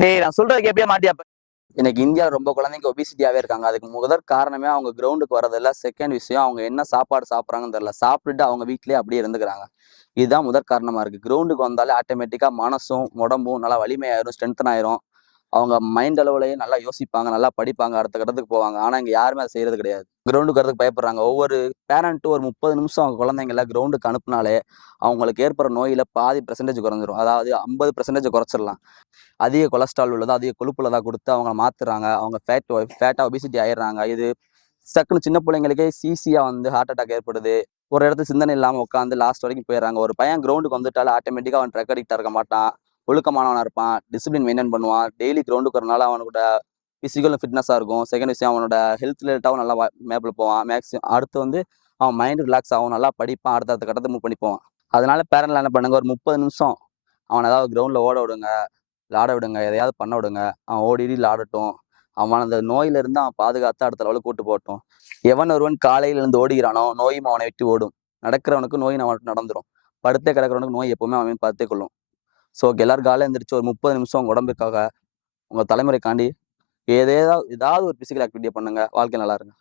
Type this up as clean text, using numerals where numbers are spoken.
டேய் நான் சொல்றதுக்கு எப்படியே மாட்டியா? இன்னைக்கு இந்தியாவில் ரொம்ப குழந்தைங்க ஒபிசிட்டியாவே இருக்காங்க. அதுக்கு முதற் காரணமே அவங்க கிரவுண்டுக்கு வரதில்ல. செகண்ட் விஷயம் அவங்க என்ன சாப்பாடு சாப்பிட்றாங்கன்னு தெரியல. சாப்பிட்டுட்டு அவங்க வீட்டிலேயே அப்படியே இருந்துக்கிறாங்க. இதுதான் முதற் காரணமா இருக்கு. கிரவுண்டுக்கு வந்தாலே ஆட்டோமேட்டிக்கா மனசும், உடம்பும் நல்லா வலிமையாயிரும், ஸ்ட்ரென்தன் ஆயிரும். அவங்க மைண்ட் அளவுலயும் நல்லா யோசிப்பாங்க, நல்லா படிப்பாங்க, அடுத்த கட்டத்துக்கு போவாங்க. ஆனா இங்க யாருமே அதை செய்யறது கிடையாது. கிரவுண்டுக்கு வரதுக்கு பயப்படுறாங்க. ஒவ்வொரு பேரண்ட்டும் ஒரு 30 நிமிஷம் அவங்க குழந்தைங்கள கிரவுண்டுக்கு அனுப்புனாலே அவங்களுக்கு ஏற்படுற நோயில பாதி பெர்சன்டேஜ் குறைஞ்சிரும். அதாவது 50% குறைச்சிடலாம். அதிக கொலஸ்ட்ரால் உள்ளதா, அதிக கொழுப்புள்ளதா குடுத்து அவங்கள மாத்துறாங்க. அவங்க ஃபேட்டா ஒபிசிட்டி ஆயிடுறாங்க. இது டக்குனு சின்ன பிள்ளைங்களுக்கே ஈஸியா வந்து ஹார்ட் அட்டாக் ஏற்படுது. ஒரு இடத்துல சிந்தனை இல்லாம உட்காந்து லாஸ்ட் வரைக்கும் போயிடுறாங்க. ஒரு பையன் கிரவுண்டுக்கு வந்துட்டாலே ஆட்டோமேட்டிக்கா அவன் ட்ரக் அடிக்ட்டா இருக்க மாட்டான். ஒழுக்கமானவனா இருப்பான். டிசிப்ளின் மெயின்டெயின் பண்ணுவான். டெய்லி கிரவுண்டுக்கு வரனால அவனோட பிசிக்கல் ஃபிட்னஸா இருக்கும். செகண்ட் விஷயம் அவனோட ஹெல்த் ரிலேட்டடாவும் நல்லா மேப்ல போவான். அடுத்து வந்து அவன் மைண்ட் ரிலாக்ஸ் ஆகும். நல்லா படிப்பான். அடுத்த கட்டத்த மூவ் பண்ணி போவான். அதனால பேரண்ட்லாம் என்ன பண்ணுங்க, ஒரு 30 நிமிஷம் அவன ஏதாவது கிரவுண்ட்ல ஓட விடுங்க. விளாட விடுங்க. எதையாவது பண்ண விடுங்க. அவன் ஓடி ஆடிட்டு விளாடட்டும். அவன் அந்த நோயிலிருந்து அவன் பாதுகாத்து அடுத்த லெவலுக்கு கூட்டு போகட்டும். எவன் ஒருவன் காலையில இருந்து ஓடுகிறானோ நோயும் அவனை விட்டு ஓடும். நடக்கிறவனுக்கு நோய் அவனுக்கு நடந்துரும். படுத்தே கிடக்கிறவனுக்கு நோய் எப்பவுமே அவன் பார்த்துக் கொள்ளும். ஸோ எல்லாரும் காலையில எந்திரிச்சு ஒரு 30 நிமிஷம் உங்க உடம்புக்காக, உங்க தலைமுறைக்காண்டி ஏதாவது ஒரு பிசிக்கல் ஆக்டிவிட்டியை பண்ணுங்க. வாழ்க்கை நல்லா இருக்கும்.